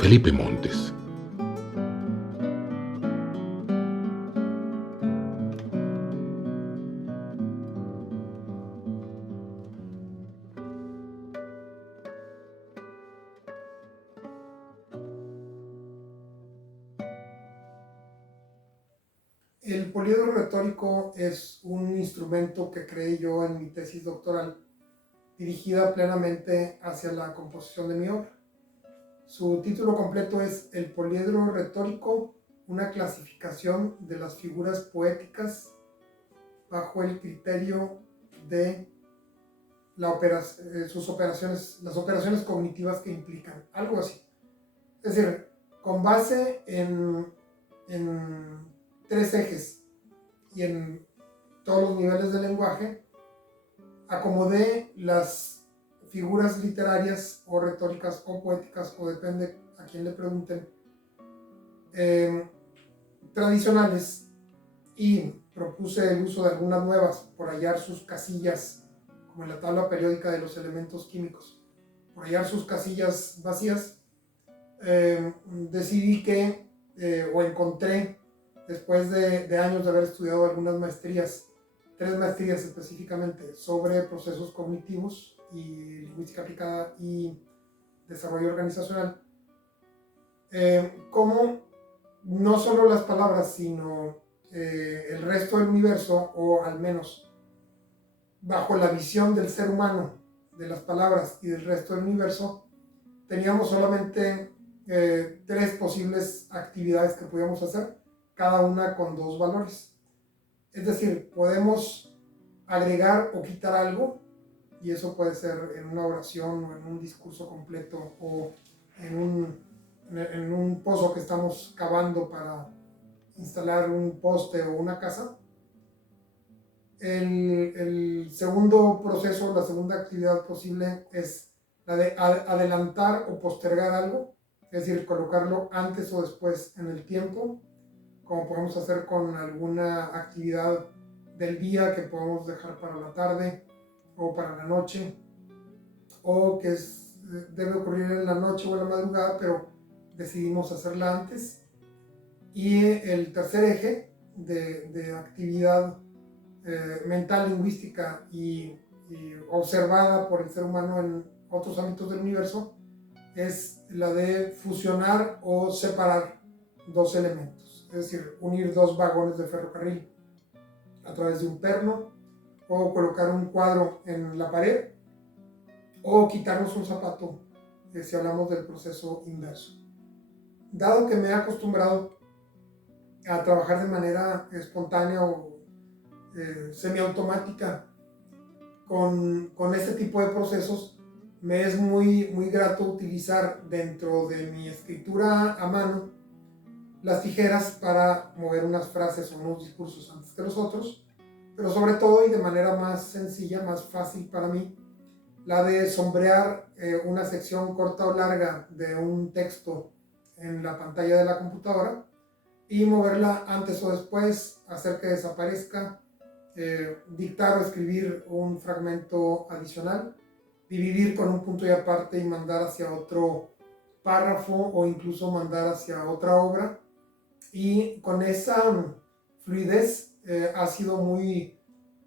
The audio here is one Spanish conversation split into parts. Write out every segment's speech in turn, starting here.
Felipe Montes. El poliedro retórico es un instrumento que creé yo en mi tesis doctoral, dirigida plenamente hacia la composición de mi obra. Su título completo es El poliedro retórico, una clasificación de las figuras poéticas bajo el criterio de las operaciones cognitivas que implican, algo así. Es decir, con base en tres ejes y en todos los niveles del lenguaje, acomodé las figuras literarias o retóricas o poéticas, o depende a quién le pregunten, tradicionales, y propuse el uso de algunas nuevas por hallar sus casillas, como en la tabla periódica de los elementos químicos, por hallar sus casillas vacías. Decidí que, o encontré, después de años de haber estudiado algunas maestrías, 3 maestrías específicamente sobre procesos cognitivos y lingüística aplicada y desarrollo organizacional, cómo no solo las palabras, sino el resto del universo, o al menos bajo la visión del ser humano, de las palabras y del resto del universo, teníamos solamente 3 posibles actividades que podíamos hacer, cada una con 2 valores. Es decir, podemos agregar o quitar algo, y eso puede ser en una oración o en un discurso completo, o en un pozo que estamos cavando para instalar un poste o una casa. El segundo proceso, la segunda actividad posible, es la de adelantar o postergar algo, es decir, colocarlo antes o después en el tiempo, como podemos hacer con alguna actividad del día que podemos dejar para la tarde o para la noche, o que debe ocurrir en la noche o en la madrugada, pero decidimos hacerla antes. Y el tercer eje de actividad mental, lingüística y observada por el ser humano en otros ámbitos del universo, es la de fusionar o separar 2 elementos, es decir, unir 2 vagones de ferrocarril a través de un perno, o colocar un cuadro en la pared, o quitarnos un zapato, si hablamos del proceso inverso. Dado que me he acostumbrado a trabajar de manera espontánea o semiautomática con este tipo de procesos, me es muy grato utilizar dentro de mi escritura a mano las tijeras para mover unas frases o unos discursos antes que los otros, pero sobre todo, y de manera más sencilla, más fácil para mí, la de sombrear una sección corta o larga de un texto en la pantalla de la computadora y moverla antes o después, hacer que desaparezca, dictar o escribir un fragmento adicional, dividir con un punto y aparte y mandar hacia otro párrafo, o incluso mandar hacia otra obra. Y con esa fluidez ha sido muy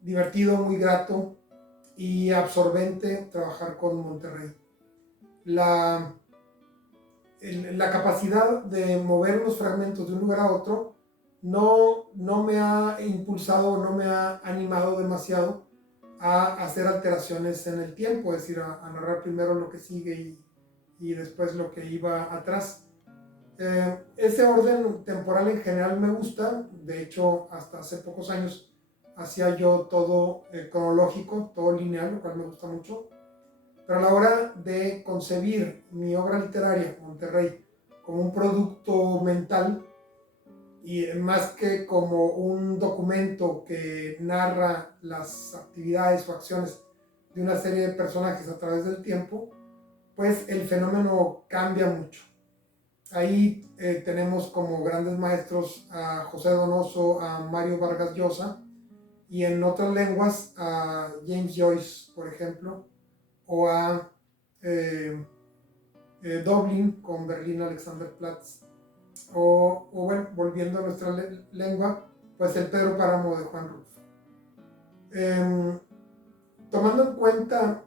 divertido, muy grato y absorbente trabajar con Monterrey. La, la capacidad de mover los fragmentos de un lugar a otro no me ha impulsado, no me ha animado demasiado a hacer alteraciones en el tiempo, es decir, a narrar primero lo que sigue y después lo que iba atrás. Ese orden temporal en general me gusta. De hecho, hasta hace pocos años hacía yo todo cronológico, todo lineal, lo cual me gusta mucho. Pero a la hora de concebir mi obra literaria, Monterrey, como un producto mental, y más que como un documento que narra las actividades o acciones de una serie de personajes a través del tiempo, pues el fenómeno cambia mucho. Ahí tenemos como grandes maestros a José Donoso, a Mario Vargas Llosa, y en otras lenguas a James Joyce, por ejemplo, o a Dublín con Berlín Alexanderplatz, o bueno, volviendo a nuestra lengua, pues el Pedro Páramo de Juan Rulfo. Tomando en cuenta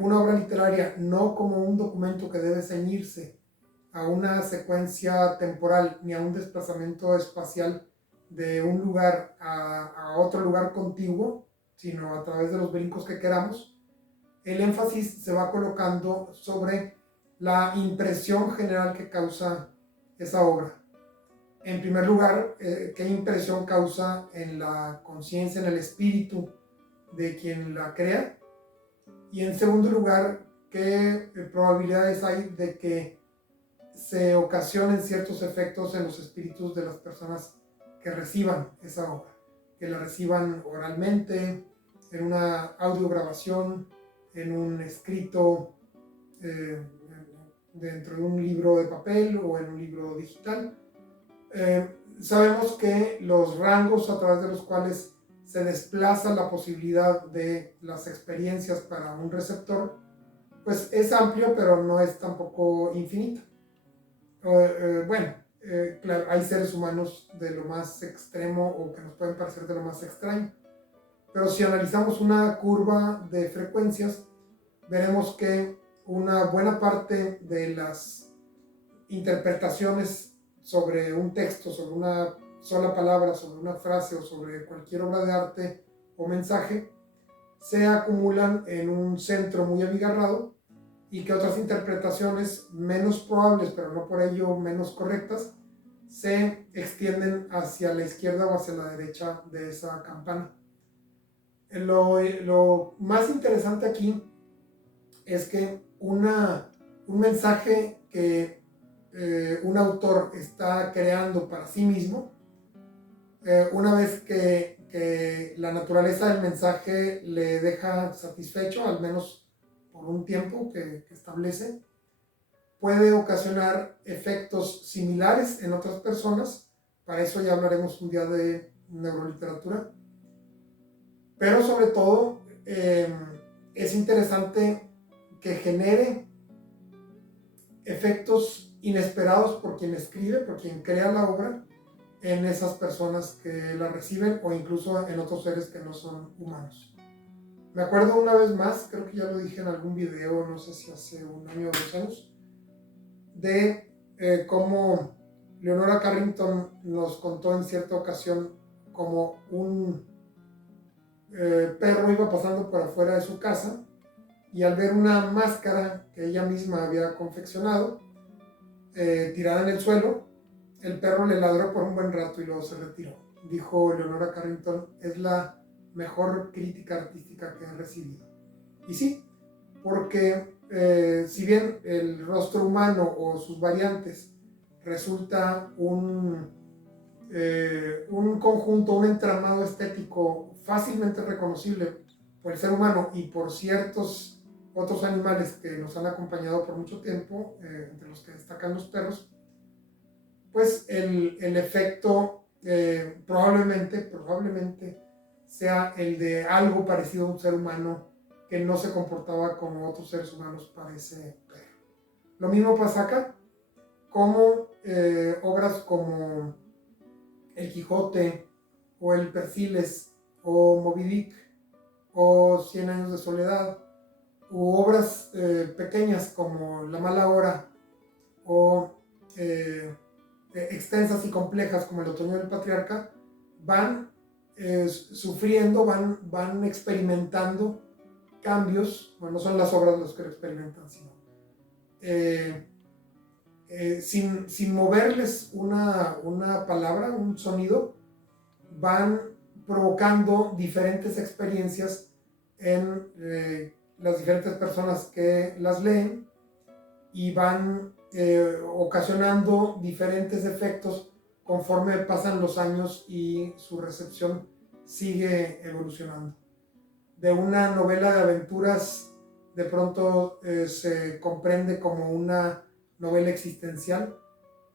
una obra literaria no como un documento que debe ceñirse a una secuencia temporal ni a un desplazamiento espacial de un lugar a otro lugar contiguo, sino a través de los brincos que queramos, el énfasis se va colocando sobre la impresión general que causa esa obra. En primer lugar, qué impresión causa en la conciencia, en el espíritu de quien la crea. Y en segundo lugar, qué probabilidades hay de que se ocasionen ciertos efectos en los espíritus de las personas que reciban esa obra, que la reciban oralmente, en una audiograbación, en un escrito dentro de un libro de papel o en un libro digital. Sabemos que los rangos a través de los cuales se desplaza la posibilidad de las experiencias para un receptor, pues es amplio, pero no es tampoco infinito. Claro, hay seres humanos de lo más extremo o que nos pueden parecer de lo más extraño. Pero si analizamos una curva de frecuencias, veremos que una buena parte de las interpretaciones sobre un texto, sobre una sola palabra, sobre una frase o sobre cualquier obra de arte o mensaje, se acumulan en un centro muy abigarrado y que otras interpretaciones menos probables, pero no por ello menos correctas, se extienden hacia la izquierda o hacia la derecha de esa campana. Lo más interesante aquí es que un mensaje que un autor está creando para sí mismo, una vez que la naturaleza del mensaje le deja satisfecho, al menos por un tiempo que establece, puede ocasionar efectos similares en otras personas. Para eso ya hablaremos un día de neuroliteratura. Pero sobre todo es interesante que genere efectos inesperados por quien escribe, por quien crea la obra, en esas personas que la reciben o incluso en otros seres que no son humanos. Me acuerdo una vez más, creo que ya lo dije en algún video, no sé si hace un año o 2 años, de cómo Leonora Carrington nos contó en cierta ocasión como un perro iba pasando por afuera de su casa y al ver una máscara que ella misma había confeccionado tirada en el suelo, el perro le ladró por un buen rato y luego se retiró. Dijo Leonora Carrington, es la mejor crítica artística que he recibido. Y sí, porque si bien el rostro humano o sus variantes resulta un conjunto, un entramado estético fácilmente reconocible por el ser humano y por ciertos otros animales que nos han acompañado por mucho tiempo, entre los que destacan los perros, pues el efecto probablemente sea el de algo parecido a un ser humano que no se comportaba como otros seres humanos para ese perro. Lo mismo pasa acá, como obras como El Quijote o El Persiles o Moby Dick o 100 años de soledad, u obras pequeñas como La mala hora o extensas y complejas como El otoño del patriarca, van sufriendo, van experimentando cambios. Bueno, no son las obras las que lo experimentan, sino sin moverles una palabra, un sonido, van provocando diferentes experiencias en las diferentes personas que las leen y van ocasionando diferentes efectos conforme pasan los años y su recepción sigue evolucionando. De una novela de aventuras de pronto se comprende como una novela existencial.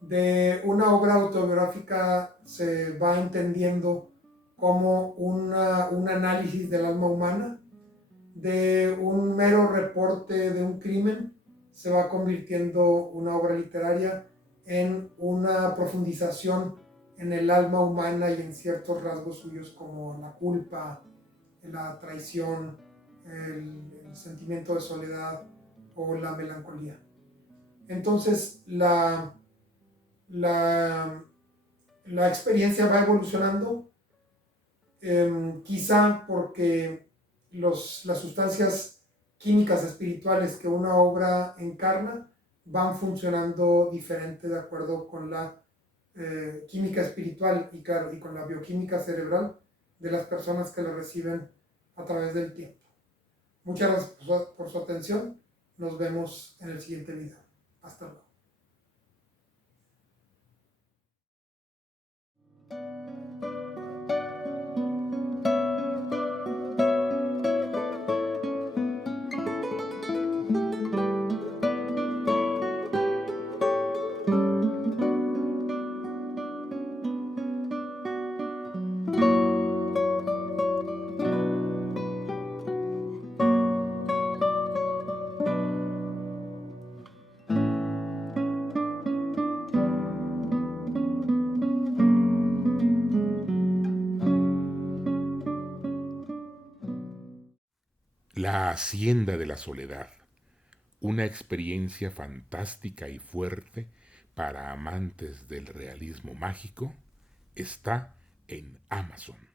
De una obra autobiográfica se va entendiendo como un análisis del alma humana. De un mero reporte de un crimen se va convirtiendo una obra literaria en una profundización en el alma humana y en ciertos rasgos suyos como la culpa, la traición, el sentimiento de soledad o la melancolía. Entonces la, la experiencia va evolucionando, quizá porque las sustancias químicas espirituales que una obra encarna van funcionando diferente de acuerdo con la química espiritual y, claro, y con la bioquímica cerebral de las personas que la reciben a través del tiempo. Muchas gracias por su atención. Nos vemos en el siguiente video. Hasta luego. La Hacienda de la Soledad, una experiencia fantástica y fuerte para amantes del realismo mágico, está en Amazon.